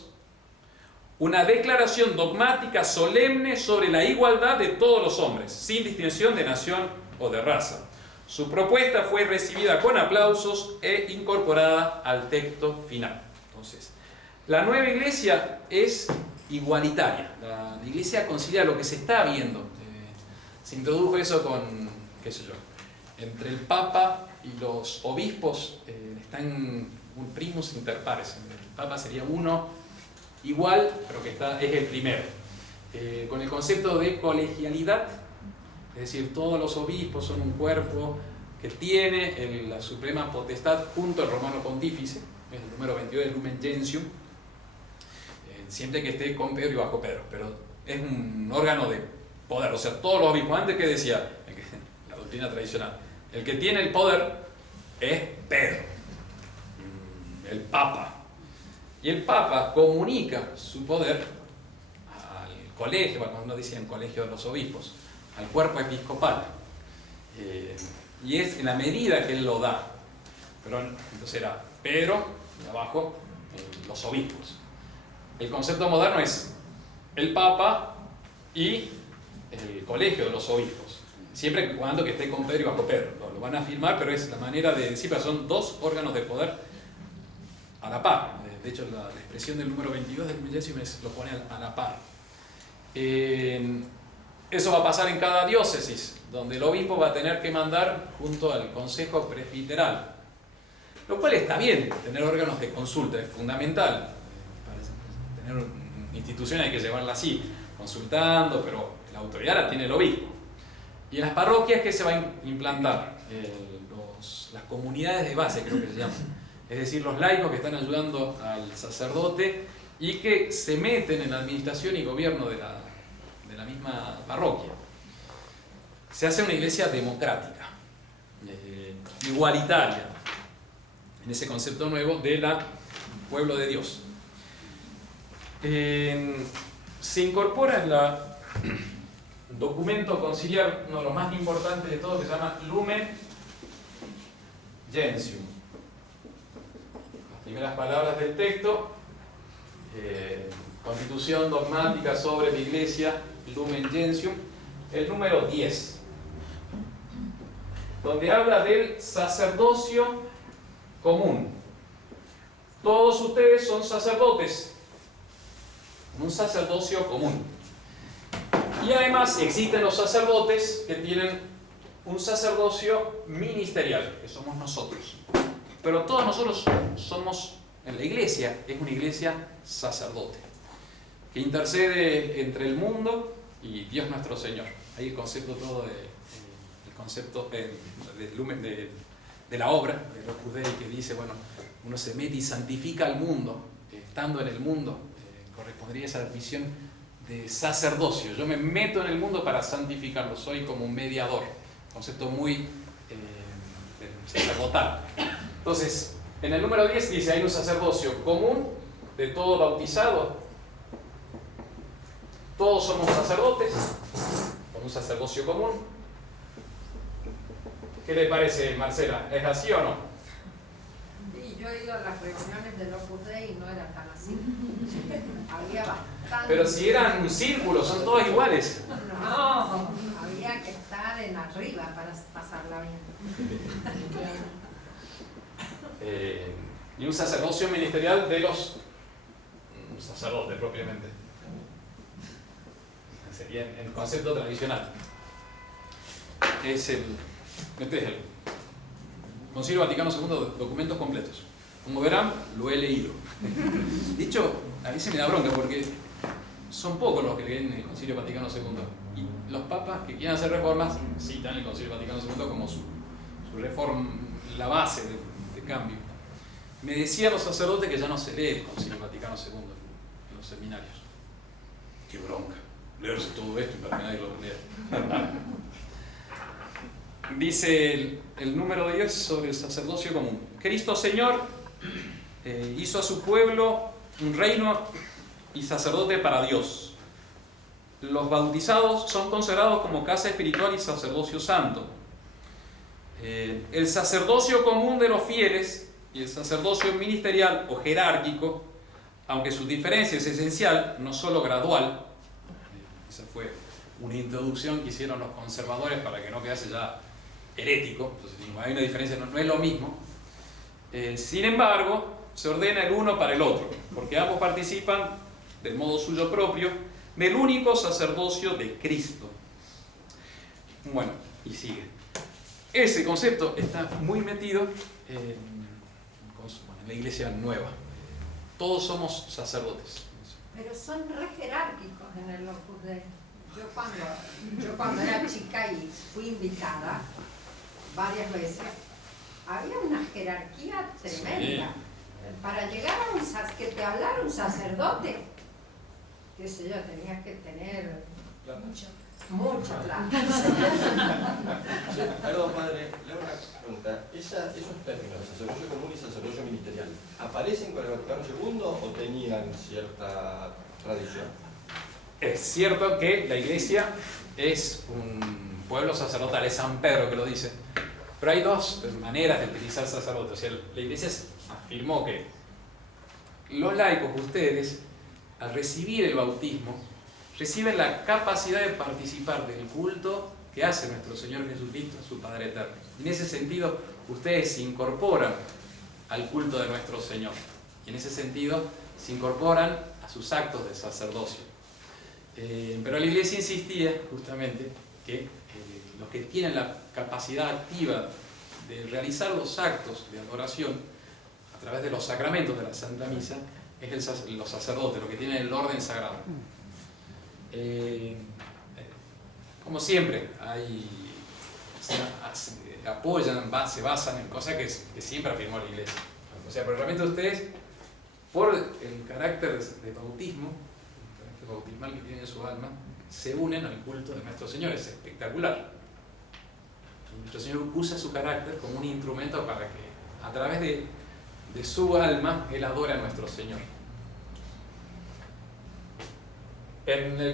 una declaración dogmática solemne sobre la igualdad de todos los hombres, sin distinción de nación o de raza. Su propuesta fue recibida con aplausos e incorporada al texto final. Entonces, la nueva iglesia es igualitaria. La iglesia concilia lo que se está viendo. Se introdujo eso con, qué sé yo, entre el Papa y los obispos están primus inter pares. El Papa sería uno igual, pero que es el primero. Con el concepto de colegialidad, es decir, todos los obispos son un cuerpo que tiene la suprema potestad junto al romano pontífice, es el número 22 del Lumen Gentium, siempre que esté con Pedro y bajo Pedro, pero es un órgano de poder. O sea, todos los obispos, antes que decía la doctrina tradicional, el que tiene el poder es Pedro, el Papa. Y el Papa comunica su poder al colegio, cuando no decían colegio de los obispos, al cuerpo episcopal. Y es en la medida que él lo da. Pero entonces era Pedro y abajo los obispos. El concepto moderno es el Papa y el colegio de los obispos. Siempre y cuando que esté con Pedro y bajo Pedro. Lo van a afirmar, pero es la manera de decir, pero son dos órganos de poder a la par. De hecho, la expresión del número 22 del Lumen Gentium lo pone a la par. Eso va a pasar en cada diócesis, donde el obispo va a tener que mandar junto al consejo presbiteral. Lo cual está bien, tener órganos de consulta es fundamental. Para tener una institución hay que llevarla así, consultando, pero la autoridad la tiene el obispo. Y en las parroquias, ¿qué se va a implantar? Las comunidades de base, creo que se llaman. Es decir, los laicos que están ayudando al sacerdote y que se meten en la administración y gobierno de la misma parroquia. Se hace una iglesia democrática, igualitaria, en ese concepto nuevo de la pueblo de Dios. Se incorpora en el documento conciliar, uno de los más importantes de todos, que se llama Lumen Gentium. Las primeras palabras del texto, Constitución dogmática sobre la Iglesia, Lumen Gentium, el número 10, donde habla del sacerdocio común. Todos ustedes son sacerdotes, un sacerdocio común. Y además existen los sacerdotes que tienen un sacerdocio ministerial, que somos nosotros. Pero todos nosotros somos, en la iglesia, es una iglesia sacerdote, que intercede entre el mundo y Dios nuestro Señor. Ahí el concepto todo el concepto de la obra de Opus Dei, que dice, bueno, uno se mete y santifica al mundo, estando en el mundo, correspondería a esa visión de sacerdocio. Yo me meto en el mundo para santificarlo, soy como un mediador, concepto muy sacerdotal. Entonces, en el número 10 dice, hay un sacerdocio común de todo bautizado. Todos somos sacerdotes, con un sacerdocio común. ¿Qué le parece, Marcela? ¿Es así o no? Sí, yo he ido a las reuniones del Opus Dei y no era tan así. Había bastante. Pero si eran un círculo, son todos iguales. No, había que estar en arriba para pasarla bien. Y un sacerdocio ministerial de los sacerdotes propiamente. Sería en el concepto tradicional. Este es el Concilio Vaticano II, documentos completos. Como verán, lo he leído. De hecho, a mí se me da bronca porque son pocos los que leen el Concilio Vaticano II. Y los papas que quieran hacer reformas citan el Concilio Vaticano II como su reforma, la base de cambio. Me decían los sacerdotes que ya no se lee el Concilio Vaticano II en los seminarios. Qué bronca, leerse todo esto para que nadie lo lea. Dice el número 10 sobre el sacerdocio común. Cristo Señor hizo a su pueblo un reino y sacerdote para Dios. Los bautizados son considerados como casa espiritual y sacerdocio santo. El sacerdocio común de los fieles y el sacerdocio ministerial o jerárquico, aunque su diferencia es esencial, no solo gradual. Esa fue una introducción que hicieron los conservadores para que no quedase ya herético. Entonces, hay una diferencia, no es lo mismo. Sin embargo, se ordena el uno para el otro, porque ambos participan del modo suyo propio del único sacerdocio de Cristo. Bueno, y sigue. Ese concepto está muy metido en la iglesia nueva. Todos somos sacerdotes. Pero son re jerárquicos en el Opus Dei. Yo cuando era chica y fui invitada varias veces, había una jerarquía tremenda. Sí. Para llegar a que te hablara un sacerdote, qué sé yo, tenías que tener mucha plata. Sí, perdón, padre, le hago una pregunta. ¿Esos términos, sacerdocio común y sacerdocio ministerial, aparecen con el Vaticano II o tenían cierta tradición? Es cierto que la iglesia es un pueblo sacerdotal, es San Pedro que lo dice, pero hay dos maneras de utilizar sacerdote. O sea, la iglesia afirmó que los laicos, ustedes, al recibir el bautismo, reciben la capacidad de participar del culto que hace nuestro Señor Jesucristo, su Padre Eterno. En ese sentido, ustedes se incorporan al culto de nuestro Señor. Y en ese sentido, se incorporan a sus actos de sacerdocio. Pero la Iglesia insistía justamente que los que tienen la capacidad activa de realizar los actos de adoración a través de los sacramentos de la Santa Misa es los sacerdotes, los que tienen el orden sagrado. Como siempre, se basan en cosas que siempre afirmó la Iglesia. O sea, pero realmente ustedes, por el carácter de bautismo, bautismal que tiene en su alma, se unen al culto de nuestro Señor. Es espectacular. Nuestro Señor usa su carácter como un instrumento para que a través de su alma Él adore a nuestro Señor. Con el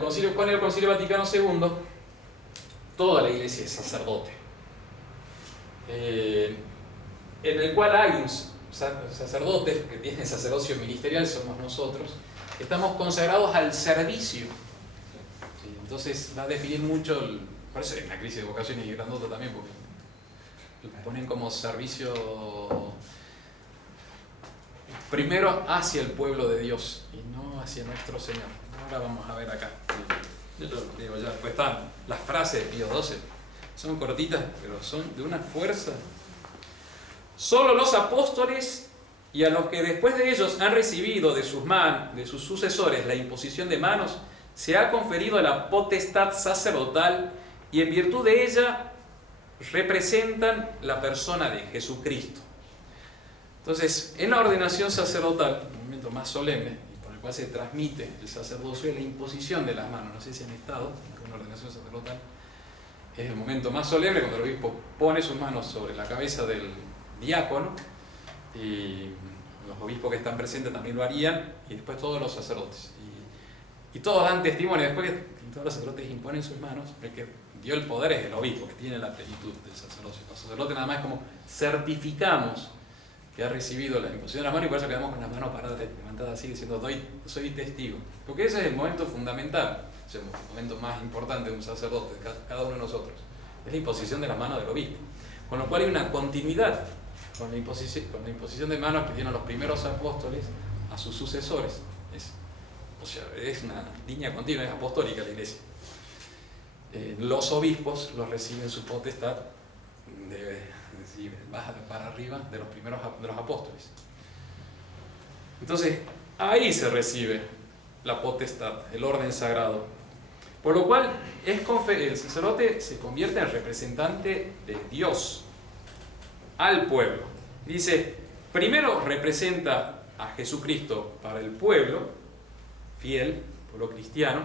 Concilio Vaticano II, toda la Iglesia es sacerdote. En el cual hay un sacerdote que tiene sacerdocio ministerial, somos nosotros, estamos consagrados al servicio. Entonces va a definir mucho, por eso hay una crisis de vocaciones y grandota también, porque lo ponen como servicio primero hacia el pueblo de Dios y no hacia nuestro Señor. Ahora vamos a ver acá. Yo lo digo ya, pues están las frases de Pío XII. Son cortitas, pero son de una fuerza. Solo los apóstoles y a los que después de ellos han recibido de sus sucesores la imposición de manos, se ha conferido la potestad sacerdotal y en virtud de ella representan la persona de Jesucristo. Entonces, en la ordenación sacerdotal, el momento más solemne y por el cual se transmite el sacerdocio, es la imposición de las manos. No sé si han estado en una ordenación sacerdotal. Es el momento más solemne cuando el obispo pone sus manos sobre la cabeza del diácono, y los obispos que están presentes también lo harían, y después todos los sacerdotes. Y todos dan testimonio, después que todos los sacerdotes imponen sus manos, el que dio el poder es el obispo, que tiene la plenitud del sacerdocio. Los sacerdotes nada más es como certificamos que ha recibido la imposición de las manos, y por eso quedamos con las manos paradas, levantadas así, diciendo, soy testigo. Porque ese es el momento fundamental, es el momento más importante de un sacerdote, de cada uno de nosotros. Es la imposición de las manos del obispo. Con lo cual hay una continuidad con la imposición de manos que dieron los primeros apóstoles a sus sucesores. Es una línea continua, es apostólica la Iglesia. Los obispos los reciben su potestad baja para arriba de los primeros de los apóstoles. Entonces, ahí se recibe la potestad, el orden sagrado. Por lo cual, el sacerdote se convierte en representante de Dios al pueblo. Dice, primero representa a Jesucristo para el pueblo fiel, pueblo cristiano,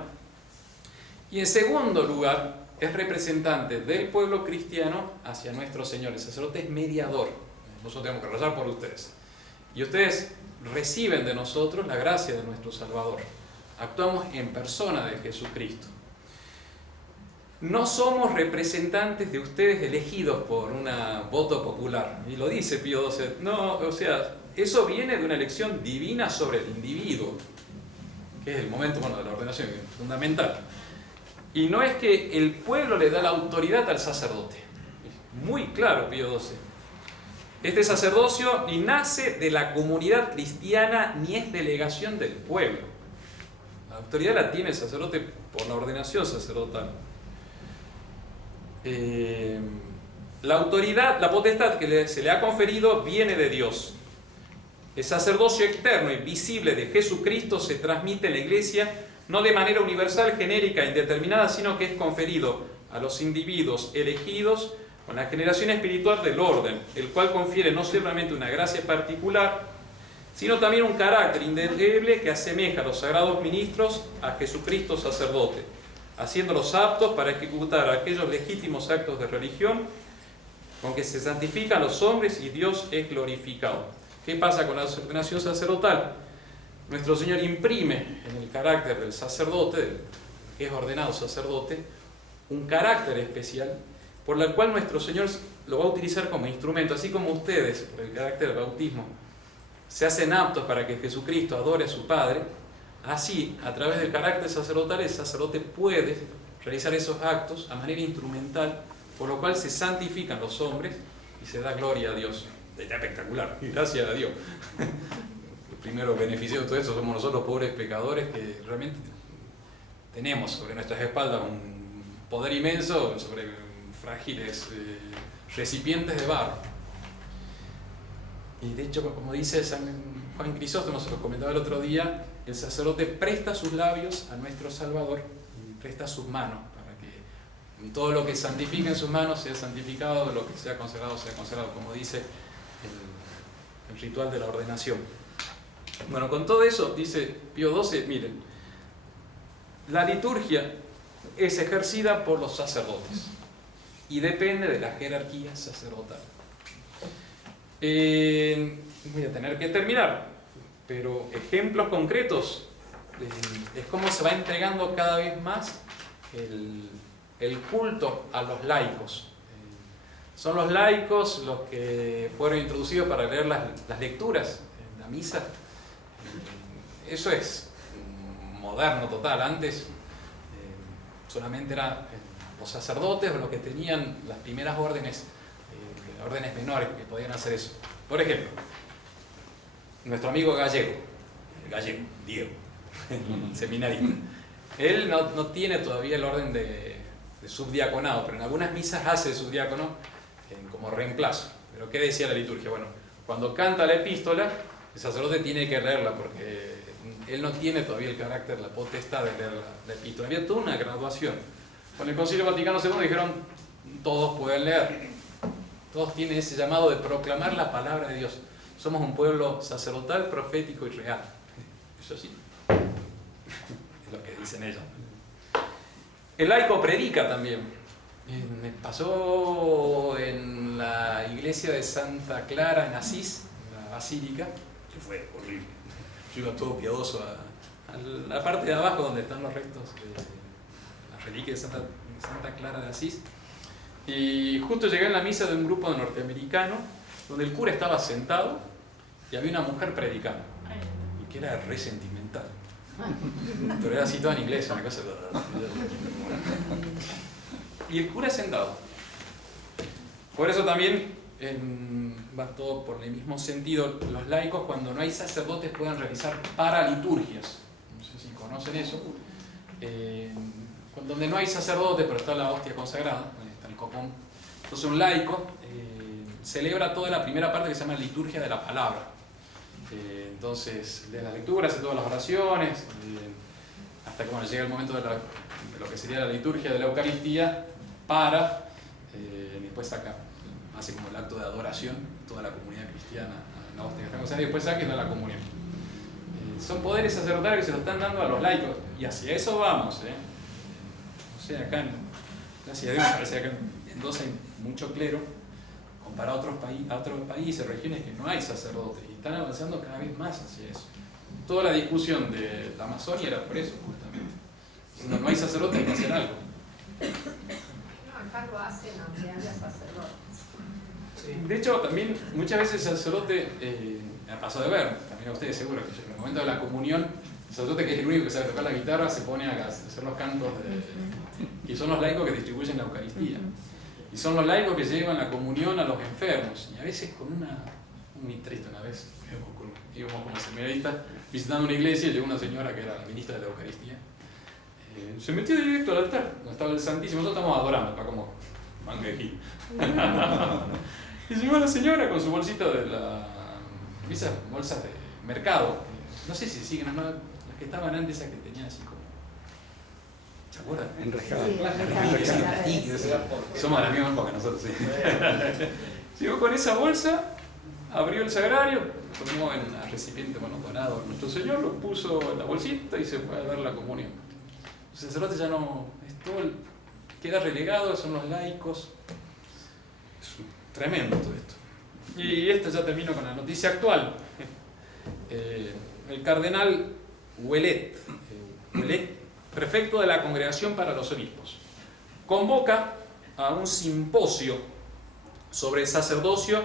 y en segundo lugar es representante del pueblo cristiano hacia nuestro Señor. El sacerdote es mediador. Nosotros tenemos que rezar por ustedes. Y ustedes reciben de nosotros la gracia de nuestro Salvador. Actuamos en persona de Jesucristo. No somos representantes de ustedes elegidos por un voto popular. Y lo dice Pío XII. No, o sea, eso viene de una elección divina sobre el individuo, que es el momento de la ordenación fundamental. Y no es que el pueblo le da la autoridad al sacerdote. Es muy claro Pío XII. Este sacerdocio ni nace de la comunidad cristiana ni es delegación del pueblo. La autoridad la tiene el sacerdote por la ordenación sacerdotal. La autoridad, la potestad que se le ha conferido viene de Dios. El sacerdocio externo y visible de Jesucristo se transmite en la Iglesia no de manera universal, genérica e indeterminada, sino que es conferido a los individuos elegidos con la generación espiritual del orden, el cual confiere no solamente una gracia particular, sino también un carácter indeleble que asemeja a los sagrados ministros a Jesucristo sacerdote, haciéndolos aptos para ejecutar aquellos legítimos actos de religión con que se santifican los hombres y Dios es glorificado. ¿Qué pasa con la ordenación sacerdotal? Nuestro Señor imprime en el carácter del sacerdote, que es ordenado sacerdote, un carácter especial por el cual nuestro Señor lo va a utilizar como instrumento, así como ustedes, por el carácter del bautismo, se hacen aptos para que Jesucristo adore a su Padre. Así, a través del carácter sacerdotal, el sacerdote puede realizar esos actos a manera instrumental, por lo cual se santifican los hombres y se da gloria a Dios. Está espectacular, gracias a Dios. El primero beneficio de todo eso somos nosotros, pobres pecadores, que realmente tenemos sobre nuestras espaldas un poder inmenso sobre frágiles recipientes de barro. Y de hecho, como dice San Juan Crisóstomo, se lo comentaba el otro día, el sacerdote presta sus labios a nuestro Salvador y presta sus manos para que todo lo que santifica en sus manos sea santificado, lo que sea consagrado, como dice el ritual de la ordenación. Bueno, con todo eso, dice Pío XII, miren, la liturgia es ejercida por los sacerdotes y depende de la jerarquía sacerdotal. Voy a tener que terminar, pero ejemplos concretos es como se va entregando cada vez más el culto a los laicos. Son los laicos los que fueron introducidos para leer las lecturas en la misa. Eso es moderno total. Antes solamente eran los sacerdotes o los que tenían las primeras órdenes menores que podían hacer eso. Por ejemplo, nuestro amigo Gallego, Diego, seminarista, él no tiene todavía el orden de subdiaconado, pero en algunas misas hace subdiácono como reemplazo. ¿Pero qué decía la liturgia? Bueno, cuando canta la epístola, el sacerdote tiene que leerla porque él no tiene todavía el carácter, la potestad de leer la epístola. Había toda una graduación. Con el Concilio Vaticano II dijeron, todos pueden leer. Todos tienen ese llamado de proclamar la palabra de Dios. Somos un pueblo sacerdotal, profético y real. Eso sí, es lo que dicen ellos. El laico predica también. Me pasó en la iglesia de Santa Clara en Asís, en la basílica, que fue horrible. Yo iba todo piadoso a la parte de abajo donde están los restos de las reliquias de Santa Clara de Asís. Y justo llegué en la misa de un grupo de norteamericanos donde el cura estaba sentado y había una mujer predicando y que era re sentimental, pero era así toda en inglés, una cosa. Y el cura sentado. Por eso también va todo por el mismo sentido. Los laicos, cuando no hay sacerdotes, pueden realizar paraliturgias. No sé si conocen eso. Donde no hay sacerdote, pero está la hostia consagrada, está el copón. Entonces un laico celebra toda la primera parte que se llama liturgia de la palabra. Entonces lee las lecturas, hace todas las oraciones, hasta que llega el momento de lo que sería la liturgia de la Eucaristía, después hace como el acto de adoración, toda la comunidad cristiana, la hostia consagrada, y después saca y da la comunión. Son poderes sacerdotales que se lo están dando a los laicos, y hacia eso vamos. No sé, acá, gracias a Dios, me parece que acá en Mendoza hay mucho clero, comparado a otros países, regiones que no hay sacerdotes, y están avanzando cada vez más hacia eso. Toda la discusión de la Amazonia era por eso, justamente. Cuando no hay sacerdotes, hay que hacer algo. No, acá lo hacen aunque haya sacerdotes. De hecho, también muchas veces el sacerdote, me ha pasado de ver, también a ustedes seguro, que en el momento de la comunión, el sacerdote, que es el único que sabe tocar la guitarra, se pone a hacer los cantos, y son los laicos que distribuyen la Eucaristía. Y son los laicos que llevan la comunión a los enfermos. Y a veces con muy triste una vez, íbamos como seminaristas visitando una iglesia y llegó una señora que era la ministra de la Eucaristía. Se metió directo al altar, donde estaba el Santísimo. Nosotros estamos adorando, acá como manga de gil. Y llegó la señora con su bolsita de esas bolsas de mercado. No sé si siguen, ¿no? Las que estaban antes, esas que tenían así como. ¿Se acuerdan? Enrejadas. Somos de la misma época nosotros, sí. Llegó con esa bolsa, abrió el sagrario, tomó en el recipiente dorado nuestro Señor, lo puso en la bolsita y se fue a dar la comunión. El sacerdote ya no es todo, queda relegado, son los laicos. Es tremendo todo esto. Y esto ya termino con la noticia actual. El cardenal Ouellet, prefecto de la Congregación para los Obispos, convoca a un simposio sobre el sacerdocio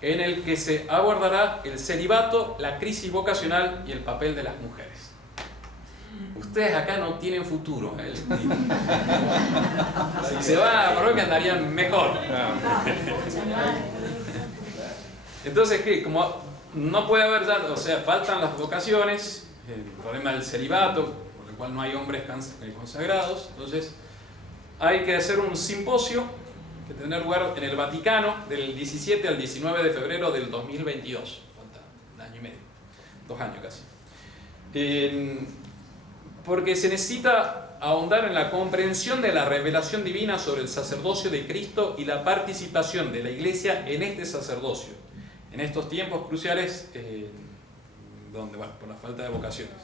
en el que se abordará el celibato, la crisis vocacional y el papel de las mujeres. Ustedes acá no tienen futuro. Si se van a la parroquia andarían mejor. Entonces, ¿qué? Como no puede haber, o sea, faltan las vocaciones, el problema del celibato, por el cual no hay hombres consagrados, entonces hay que hacer un simposio que tendrá lugar en el Vaticano del 17 al 19 de febrero del 2022. Falta un año y medio, 2 años casi. Porque se necesita ahondar en la comprensión de la revelación divina sobre el sacerdocio de Cristo y la participación de la Iglesia en este sacerdocio, en estos tiempos cruciales donde, por la falta de vocaciones.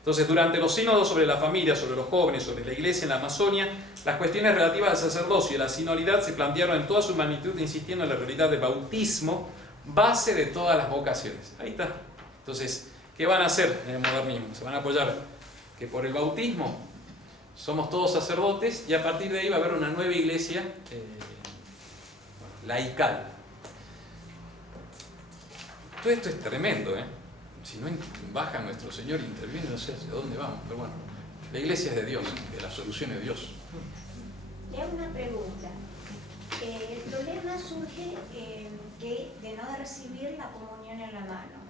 Entonces, durante los sínodos sobre la familia, sobre los jóvenes, sobre la Iglesia en la Amazonia, las cuestiones relativas al sacerdocio y la sinodalidad se plantearon en toda su magnitud, insistiendo en la realidad del bautismo, base de todas las vocaciones. Ahí está. Entonces, ¿qué van a hacer en el modernismo? Se van a apoyar que por el bautismo somos todos sacerdotes y a partir de ahí va a haber una nueva iglesia laical. Todo esto es tremendo, ¿eh? Si no baja nuestro Señor, interviene, no sé hacia dónde vamos, pero bueno, la iglesia es de Dios, que la solución es Dios. Le hago una pregunta. El problema surge de no recibir la comunión en la mano.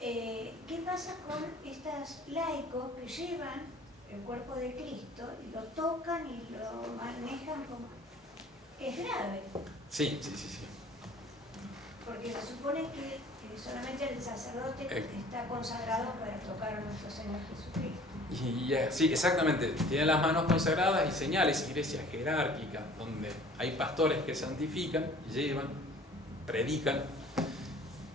¿Qué pasa con estos laicos que llevan el cuerpo de Cristo y lo tocan y lo manejan como... Es grave. Sí. Porque se supone que solamente el sacerdote está consagrado para tocar a nuestro Señor Jesucristo. Sí, exactamente. Tienen las manos consagradas y señales, iglesias jerárquicas, donde hay pastores que santifican, llevan, predican.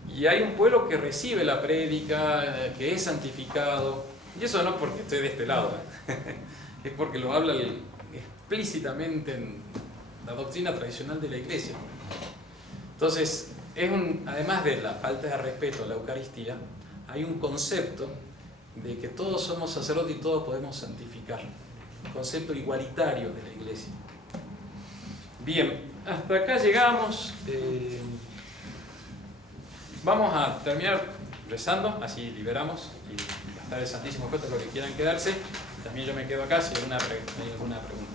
Y hay un pueblo que recibe la prédica, que es santificado. Y eso no porque estoy de este lado, es porque lo habla explícitamente en la doctrina tradicional de la iglesia. Entonces, además de la falta de respeto a la Eucaristía, hay un concepto de que todos somos sacerdotes y todos podemos santificar. Un concepto igualitario de la iglesia. Bien, hasta acá llegamos. Vamos a terminar rezando, así liberamos y va a estar el Santísimo Gesto, los que quieran quedarse. También yo me quedo acá si hay alguna pregunta.